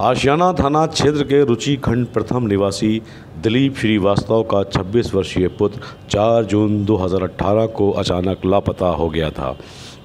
आशियाना थाना क्षेत्र के रुचि खंड प्रथम निवासी दिलीप श्रीवास्तव का 26 वर्षीय पुत्र 4 जून 2018 को अचानक लापता हो गया था,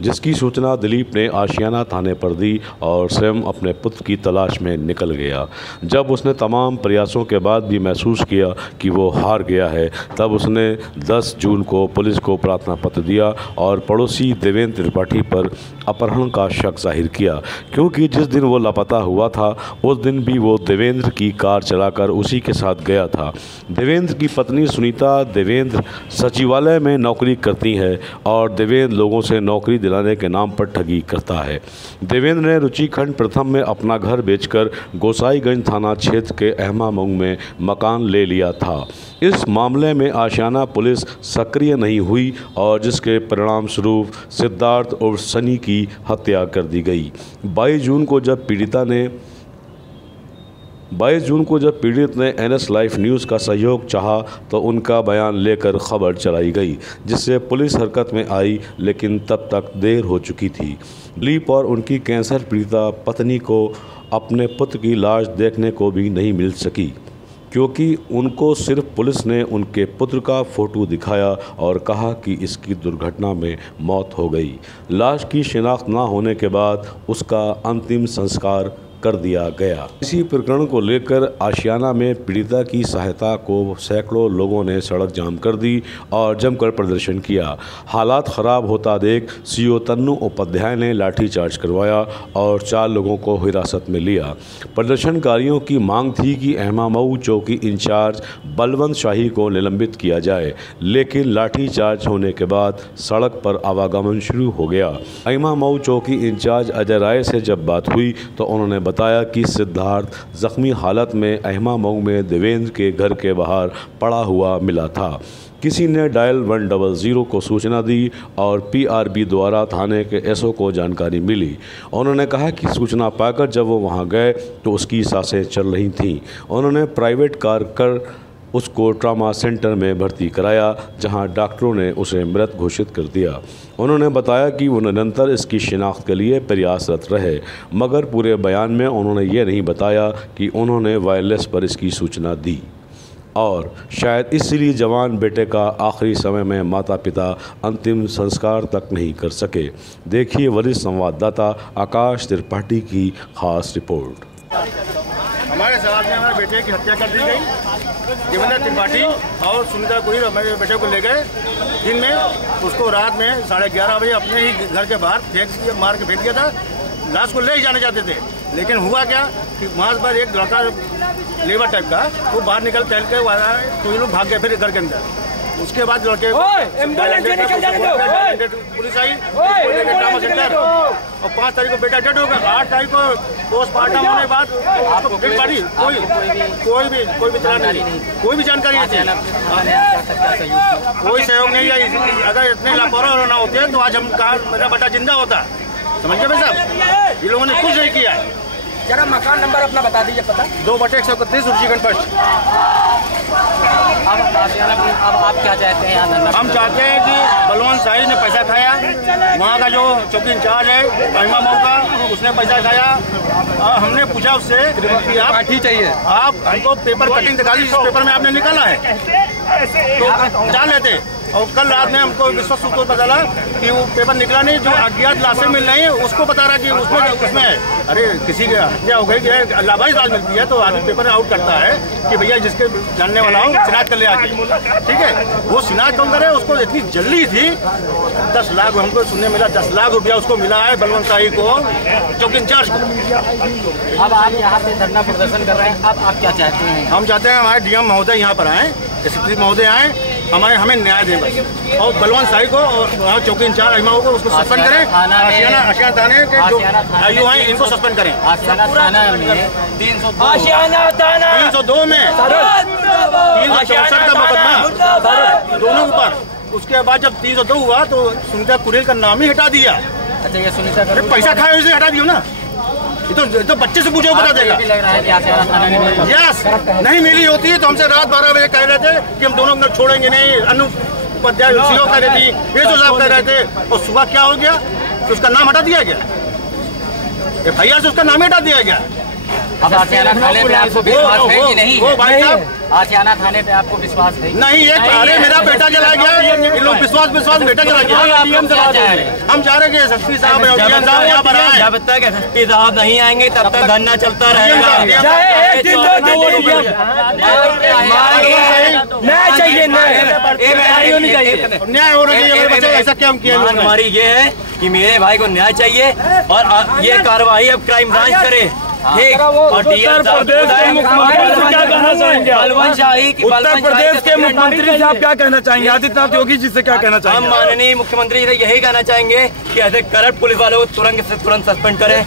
जिसकी सूचना दिलीप ने आशियाना थाने पर दी और स्वयं अपने पुत्र की तलाश में निकल गया। जब उसने तमाम प्रयासों के बाद भी महसूस किया कि वो हार गया है, तब उसने 10 जून को पुलिस को प्रार्थना पत्र दिया और पड़ोसी देवेंद्र त्रिपाठी पर अपहरण का शक जाहिर किया, क्योंकि जिस दिन वो लापता हुआ था उस दिन भी वो देवेंद्र की कार चलाकर उसी के साथ गया था। देवेंद्र की पत्नी सुनीता देवेंद्र सचिवालय में नौकरी करती है और देवेंद्र लोगों से नौकरी दिलाने के नाम पर ठगी करता है। देवेंद्र ने रुचि खंड प्रथम में अपना घर बेचकर गोसाईगंज थाना क्षेत्र के अहमामंग में मकान ले लिया था। इस मामले में आशियाना पुलिस सक्रिय नहीं हुई और जिसके परिणाम स्वरूप सिद्धार्थ और सनी की हत्या कर दी गई। 22 जून को जब पीड़ित ने NS लाइव न्यूज़ का सहयोग चाहा तो उनका बयान लेकर खबर चलाई गई, जिससे पुलिस हरकत में आई, लेकिन तब तक देर हो चुकी थी। दिलीप और उनकी कैंसर पीड़िता पत्नी को अपने पुत्र की लाश देखने को भी नहीं मिल सकी, क्योंकि उनको सिर्फ पुलिस ने उनके पुत्र का फ़ोटो दिखाया और कहा कि इसकी दुर्घटना में मौत हो गई। लाश की शिनाख्त न होने के बाद उसका अंतिम संस्कार कर दिया गया। इसी प्रकरण को लेकर आशियाना में पीड़िता की सहायता को सैकड़ों लोगों ने सड़क जाम कर दी और जमकर प्रदर्शन किया। हालात ख़राब होता देख CO तन्नू उपाध्याय ने लाठीचार्ज करवाया और 4 लोगों को हिरासत में लिया। प्रदर्शनकारियों की मांग थी कि अहमामऊ चौकी इंचार्ज बलवंत शाही को निलंबित किया जाए, लेकिन लाठीचार्ज होने के बाद सड़क पर आवागमन शुरू हो गया। अहमामऊ चौकी इंचार्ज अजय राय से जब बात हुई तो उन्होंने बताया कि सिद्धार्थ जख्मी हालत में अहमामऊ में देवेंद्र के घर के बाहर पड़ा हुआ मिला था। किसी ने डायल 100 को सूचना दी और PRB द्वारा थाने के SO को जानकारी मिली। उन्होंने कहा कि सूचना पाकर जब वो वहां गए तो उसकी सांसें चल रही थीं। उन्होंने प्राइवेट कार कर उसको ट्रॉमा सेंटर में भर्ती कराया, जहां डॉक्टरों ने उसे मृत घोषित कर दिया। उन्होंने बताया कि वो निरंतर इसकी शिनाख्त के लिए प्रयासरत रहे, मगर पूरे बयान में उन्होंने ये नहीं बताया कि उन्होंने वायरलेस पर इसकी सूचना दी और शायद इसलिए जवान बेटे का आखिरी समय में माता पिता अंतिम संस्कार तक नहीं कर सके। देखिए वरिष्ठ संवाददाता आकाश त्रिपाठी की खास रिपोर्ट। हमारे समाज में हमारे बेटे की हत्या कर दी गई। देवेंद्र त्रिपाठी और सुनीता कुहीर हमारे बेटे को ले गए दिन में, उसको रात में 11:30 बजे अपने ही घर के बाहर मार के फेंक दिया था। लाश को ले ही जाने चाहते थे, लेकिन हुआ क्या कि वहाँ पर एक लड़का लेबर टाइप का वो बाहर निकल टहल के तो ये लोग भाग गए फिर घर के अंदर। उसके बाद लड़के पुलिस आई ट्रामा सेंटर और 5 तारीख को बेटा डेड हो गया। 8 तारीख को पोस्टमार्टम होने के बाद डेड बॉडी कोई भी तरह नहीं, कोई भी जानकारी नहीं थी, कोई सहयोग नहीं है। अगर इतने लापरवाह ना होते तो आज हम कहा मेरा बेटा जिंदा होता। समझ गए भाई साहब, ये लोगों ने कुछ नहीं किया है। जरा मकान नंबर अपना बता दीजिए। पता 2/131 रुचिखंड फर्स्ट। अब आप क्या चाहते हैं? हम चाहते हैं कि बलवंत शाही ने पैसा खाया, वहाँ का जो चौकी इंचार्ज है अहमामऊ का, उसने पैसा खाया। हमने पूछा उससे कि आप चाहिए, आप हमको पेपर कटिंग दिखा दी, जिस पेपर में आपने निकाला है तो डाल लेते। और कल रात में हमको विश्वास को पता चला कि वो पेपर निकला नहीं, जो अज्ञात लाशें मिल रही है उसको बता रहा कि उसमें है। अरे किसी की हत्या हो गई कि लावारिस लाश मिलती है तो आदमी पेपर आउट करता है कि भैया जिसके जानने वाला हो शिनाख्त कर ले आके, ठीक है। वो शिनाख्त कौन करे, उसको इतनी जल्दी थी। 10 लाख हमको सुनने मिला, 10 लाख रुपया उसको मिला है बलवंत शाही को, चौकी इंचार्ज को। अब आप यहाँ पे धरना प्रदर्शन कर रहे हैं, अब आप क्या चाहते हैं? हम चाहते हैं हमारे DM महोदय यहाँ पर आए, SP महोदय आए, हमें न्याय दें बस। और बलवंत शाही को और चौकी इंचार्ज अहमामऊ को उसको सस्पेंड करें। आशियाना थाने के जो IO हैं इनको सस्पेंड करें। आशियाना थाना में 302 में 364 का मुकदमा दोनों ऊपर। उसके बाद जब 302 हुआ तो सुनीता कुहीर का नाम ही हटा दिया। अच्छा, ये सुनीता पैसा खाए उसे हटा दिया ना। ये तो बच्चे से पूछो बता देगा। यस, नहीं मिली होती है तो हमसे रात 12 बजे कह रहे थे कि हम दोनों छोड़ेंगे नहीं। अनु उपाध्याय CO कह रही थी, ये तो साहब कह रहे थे। और सुबह क्या हो गया, तो उसका नाम हटा दिया गया, FIR से उसका नाम हटा दिया गया। अब आशियाना थाने पे आपको विश्वास है कि नहीं? वो भाई साहब, आशियाना थाने पे आपको विश्वास है? नहीं, एक अरे मेरा बेटा चला गया, ये लोग विश्वास बेटा चला गया। हम चाह रहे कि एसएसपी साहब यहाँ पर आए। जब तक एसएसपी साहब नहीं आएंगे तब तक धरना चलता रहेगा। न्याय चाहिए, न्याय होना चाहिए बच्चे। ऐसा क्या किया? हमारी ये है कि मेरे भाई को न्याय चाहिए और ये कार्रवाई अब क्राइम ब्रांच करे। ठीक। और उत्तर प्रदेश के मुख्यमंत्री से क्या कहना चाहेंगे? उत्तर प्रदेश के मुख्यमंत्री से आप क्या कहना चाहेंगे? आदित्यनाथ योगी जी से क्या कहना चाहेंगे? हम माननीय मुख्यमंत्री से यही कहना चाहेंगे कि ऐसे करप्ट पुलिस वालों को तुरंत से तुरंत सस्पेंड करें।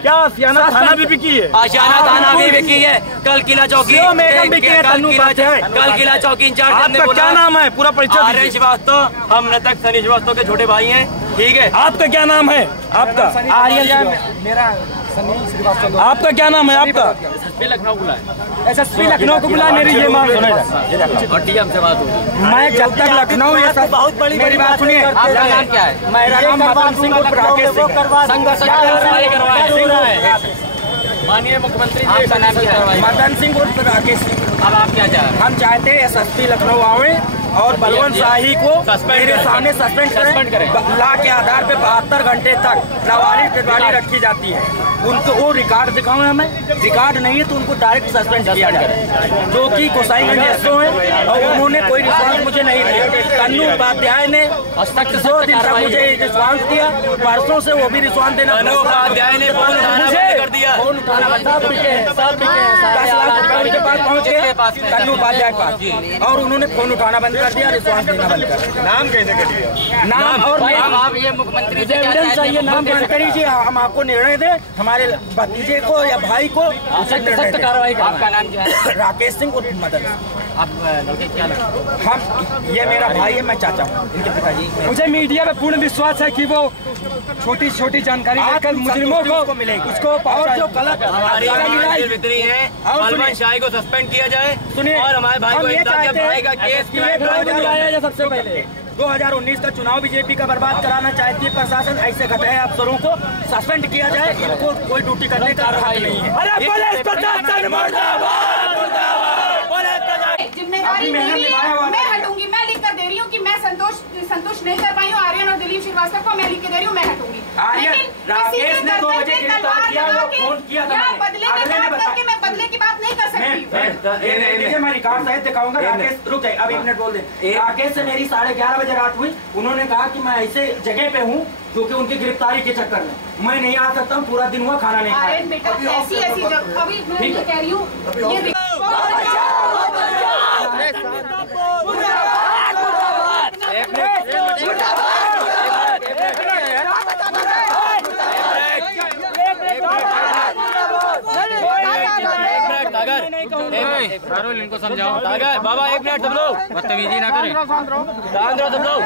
क्या आशियाना थाना भी बिकी है? आशियाना थाना भी बिकी है। कल किला चौकी कल किला चौकी इंचार्ज। आपका क्या नाम है? पूरा परिचय। आर्यन श्रीवास्तव, हम मृतक सनी श्रीवास्तव के छोटे भाई हैं। ठीक है। आपका क्या नाम है? आपका मेरा सनी श्रीवास्तव। आपका क्या नाम है? आपका एसएसपी लखनऊ बुलाए। एसएसपी लखनऊ को बुलाए। मेरी ये मांग और डीएम से बात होगी। मैं जब तक लखनऊ ये सब बहुत बड़ी मेरी बात सुनिए। आपका नाम क्या है? मेरा नाम मदन सिंह उर्फ राकेश सिंह। माननीय मुख्यमंत्री आपका नाम क्या है? मदन सिंह उर्फ राकेश सिंह। अब आप क्या चाह रहे हैं? हम चाहते हैं एसएसपी लखनऊ आवे और बलवंत शाही को मेरे सामने सस्पेंड करें। ला के आधार पे 72 घंटे तक लावारिस डेडबॉडी रखी जाती है। उनको वो रिकॉर्ड दिखाओ हमें। रिकॉर्ड नहीं है तो उनको डायरेक्ट सस्पेंड किया जाए, जो कि गोसाईगंज एसओ है और उन्होंने कोई रिस्पॉन्स मुझे नहीं दिया। कन्नू उपाध्याय ने 2 दिन तक मुझे रिस्पॉन्स दिया, परसों से वो भी रिस्पॉन्स देना। कन्नू उपाध्याय ने फोन उठाना बंद कर दिया। फोन उठाना सब बिके 10 लाख रुपए के पास पहुँच गए कन्नू उपाध्याय के पास, और उन्होंने फोन उठाना बंद कर दिया, रिस्पॉन्स देना बंद कर दिया। नाम कैसे करिए? नाम और आप ये मुख्यमंत्री से क्या एविडेंस चाहिए, चाहते हैं? नाम बंद करिए। हम आपको निर्णय दें, हमारे भतीजे को या भाई को सख्त कार्रवाई। आपका नाम क्या है? राकेश सिंह उर्फ मदन। आप लड़के क्या लगता है? हम ये मेरा भाई है, मैं चाचा हूँ इनके पिताजी। मुझे मीडिया पे पूर्ण विश्वास है कि वो छोटी छोटी जानकारी लेकर मुजरिमों को मिलेगी उसको। और जो गलत हमारी वितरी है, बलवंत शाही को सस्पेंड किया जाए। सुनिए, और हमारे भाई को इंसाफ भाई का केस सबसे पहले 2019 का चुनाव बीजेपी का बर्बाद कराना चाहती है प्रशासन। ऐसे घटाए अफसरों को सस्पेंड किया जाए, इनको कोई ड्यूटी करने का हक नहीं है। जिम्मेदारी मेरी है, मैं हटूंगी। मैं लिख कर दे रही हूँ कि मैं संतोष नहीं कर पाई हूँ आर्यन और दिलीप श्रीवास्तव को। मैं लिख के दे रही हूँ, मैं हटूंगी। राकेश ने 2 बजे गिरफ्तार किया, वो फोन किया था। बदले की बात करके मैं बदले की बात नहीं कर सकती। मैं रिकॉर्ड सहित दिखाऊंगा। राकेश रुक जाए, अभी 1 मिनट बोल दे। राकेश से मेरी 11:30 बजे रात हुई। उन्होंने कहा कि मैं ऐसे जगह पे हूँ जो कि उनकी गिरफ्तारी के चक्कर में मैं नहीं आ सकता हूँ। पूरा दिन हुआ, खाना नहीं खाया। आर्यन बेटा ऐसी जगह, अभी मैं ये कह रही हूँ, इनको समझाओ। बाबा 1 मिनट, सब लोग बदतमीजी ना करें। सब लोग